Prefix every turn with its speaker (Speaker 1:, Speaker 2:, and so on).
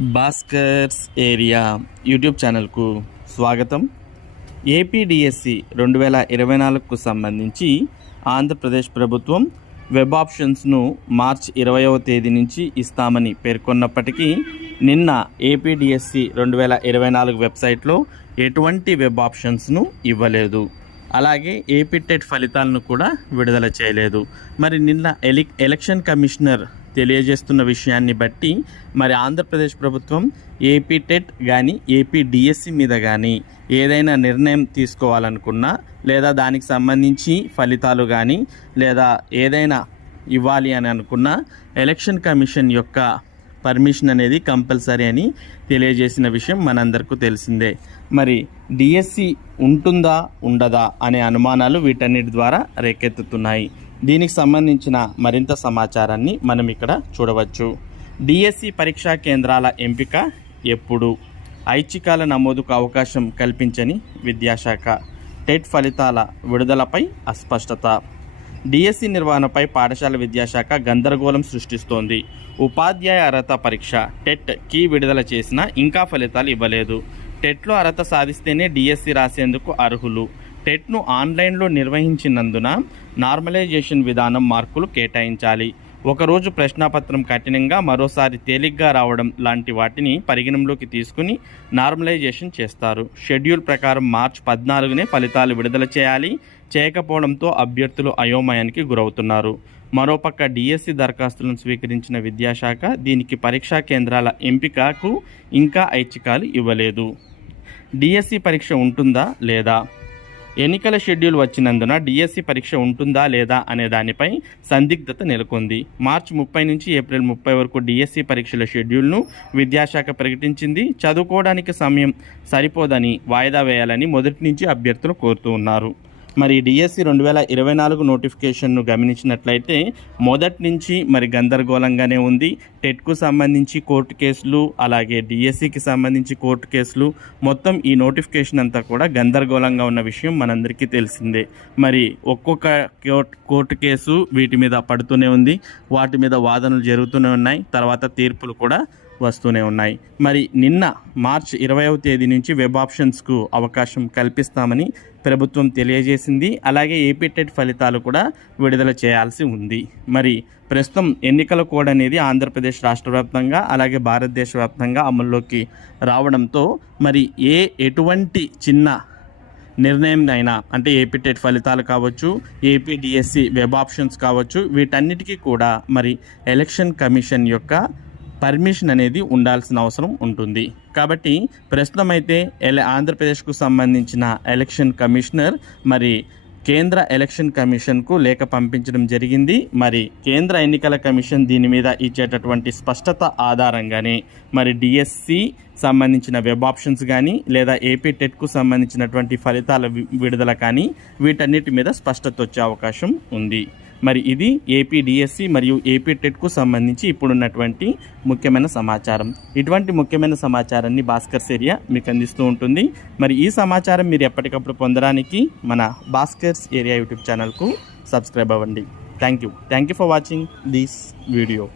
Speaker 1: Bhaskar's area YouTube ఛానల్కు స్వాగతం. APDSC రెండు వేల ఇరవై నాలుగుకు సంబంధించి ఆంధ్రప్రదేశ్ ప్రభుత్వం వెబ్ ఆప్షన్స్ను మార్చ్ ఇరవయవ తేదీ నుంచి ఇస్తామని పేర్కొన్నప్పటికీ నిన్న ఏపీడిఎస్సి రెండు వేల ఇరవై నాలుగు వెబ్సైట్లో ఎటువంటి వెబ్ ఆప్షన్స్ను ఇవ్వలేదు. అలాగే ఏపీ టెట్ ఫలితాలను కూడా విడుదల చేయలేదు. మరి నిన్న ఎలి ఎలక్షన్ కమిషనర్ తెలియజేస్తున్న విషయాన్ని బట్టి మరి ఆంధ్రప్రదేశ్ ప్రభుత్వం ఏపీ టెట్ కానీ ఏపీ డిఎస్సి మీద కానీ ఏదైనా నిర్ణయం తీసుకోవాలనుకున్నా లేదా దానికి సంబంధించి ఫలితాలు కానీ లేదా ఏదైనా ఇవ్వాలి అని అనుకున్నా ఎలక్షన్ కమిషన్ యొక్క పర్మిషన్ అనేది కంపల్సరీ అని తెలియజేసిన విషయం మనందరికీ తెలిసిందే. మరి డిఎస్సి ఉంటుందా ఉండదా అనే అనుమానాలు వీటన్నిటి ద్వారా రేకెత్తుతున్నాయి. దీనికి సంబంధించిన మరింత సమాచారాన్ని మనం ఇక్కడ చూడవచ్చు. డిఎస్సి పరీక్షా కేంద్రాల ఎంపిక ఎప్పుడు? ఐచ్ఛికాల నమోదుకు అవకాశం కల్పించని విద్యాశాఖ. టెట్ ఫలితాల విడుదలపై అస్పష్టత. డిఎస్సి నిర్వహణపై పాఠశాల విద్యాశాఖ గందరగోళం సృష్టిస్తోంది. ఉపాధ్యాయ అర్హత పరీక్ష. టెట్ కీ విడుదల చేసినా ఇంకా ఫలితాలు ఇవ్వలేదు. టెట్లో అర్హత సాధిస్తేనే డిఎస్సి రాసేందుకు అర్హులు. టెట్ను ఆన్లైన్లో నిర్వహించినందున నార్మలైజేషన్ విధానం మార్కులు కేటాయించాలి. ఒకరోజు ప్రశ్నాపత్రం కఠినంగా మరోసారి తేలిగ్గా రావడం లాంటి వాటిని పరిగణంలోకి తీసుకుని నార్మలైజేషన్ చేస్తారు. షెడ్యూల్ ప్రకారం మార్చ్ పద్నాలుగునే ఫలితాలు విడుదల చేయాలి. చేయకపోవడంతో అభ్యర్థులు అయోమయానికి గురవుతున్నారు. మరోపక్క డిఎస్సి దరఖాస్తులను స్వీకరించిన విద్యాశాఖ దీనికి పరీక్షా కేంద్రాల ఎంపికకు ఇంకా ఐచ్ఛికాలు ఇవ్వలేదు. డిఎస్సి పరీక్ష ఉంటుందా? లేదా? ఎన్నికల షెడ్యూల్ వచ్చినందున డిఎస్సి పరీక్ష ఉంటుందా లేదా అనే దానిపై సందిగ్ధత నెలకొంది. మార్చి ముప్పై నుంచి ఏప్రిల్ ముప్పై వరకు డిఎస్సి పరీక్షల షెడ్యూల్ను విద్యాశాఖ ప్రకటించింది. చదువుకోవడానికి సమయం సరిపోదని వాయిదా వేయాలని మొదటి నుంచి అభ్యర్థులు కోరుతూ ఉన్నారు. మరి డిఎస్సి రెండు వేల ఇరవై నాలుగు నోటిఫికేషన్ను గమనించినట్లయితే మొదటి నుంచి మరి గందరగోళంగానే ఉంది. టెట్కు సంబంధించి కోర్టు కేసులు అలాగే డిఎస్సికి సంబంధించి కోర్టు కేసులు మొత్తం ఈ నోటిఫికేషన్ అంతా కూడా గందరగోళంగా ఉన్న విషయం మనందరికీ తెలిసిందే. మరి ఒక్కొక్క కోర్టు కోర్టు కేసు వీటి మీద పడుతూనే ఉంది. వాటి మీద వాదనలు జరుగుతూనే ఉన్నాయి. తర్వాత తీర్పులు కూడా వస్తూనే ఉన్నాయి. మరి నిన్న మార్చ్ ఇరవైవ తేదీ నుంచి వెబ్ ఆప్షన్స్కు అవకాశం కల్పిస్తామని ప్రభుత్వం తెలియజేసింది. అలాగే ఏపీ టెట్ ఫలితాలు కూడా విడుదల చేయాల్సి ఉంది. మరి ప్రస్తుతం ఎన్నికల కోడ్ అనేది ఆంధ్రప్రదేశ్ రాష్ట్ర వ్యాప్తంగా అలాగే భారతదేశ వ్యాప్తంగా అమల్లోకి రావడంతో మరి ఏ ఎటువంటి చిన్న నిర్ణయం అయినా అంటే ఏపీ టెట్ ఫలితాలు కావచ్చు ఏపీ డిఎస్సి వెబ్ ఆప్షన్స్ కావచ్చు వీటన్నిటికీ కూడా మరి ఎలక్షన్ కమిషన్ యొక్క పర్మిషన్ అనేది ఉండాల్సిన అవసరం ఉంటుంది. కాబట్టి ప్రస్తుతం అయితే ఎల ఆంధ్రప్రదేశ్కు సంబంధించిన ఎలక్షన్ కమిషనర్ మరి కేంద్ర ఎలక్షన్ కమిషన్కు లేఖ పంపించడం జరిగింది. మరి కేంద్ర ఎన్నికల కమిషన్ దీని మీద ఇచ్చేటటువంటి స్పష్టత ఆధారంగానే మరి డిఎస్సి సంబంధించిన వెబ్ ఆప్షన్స్ కానీ లేదా ఏపీ టెట్కు సంబంధించినటువంటి ఫలితాల విడుదల కానీ వీటన్నిటి మీద స్పష్టత వచ్చే అవకాశం ఉంది. మరి ఇది ఏపీ డిఎస్సి మరియు ఏపీ టెట్కు సంబంధించి ఇప్పుడున్నటువంటి ముఖ్యమైన సమాచారం. ఇటువంటి ముఖ్యమైన సమాచారాన్ని భాస్కర్స్ ఏరియా మీకు అందిస్తూ ఉంటుంది. మరి ఈ సమాచారం మీరు ఎప్పటికప్పుడు పొందడానికి మన భాస్కర్స్ ఏరియా యూట్యూబ్ ఛానల్కు సబ్స్క్రైబ్ అవ్వండి. Thank you thank you for watching this video.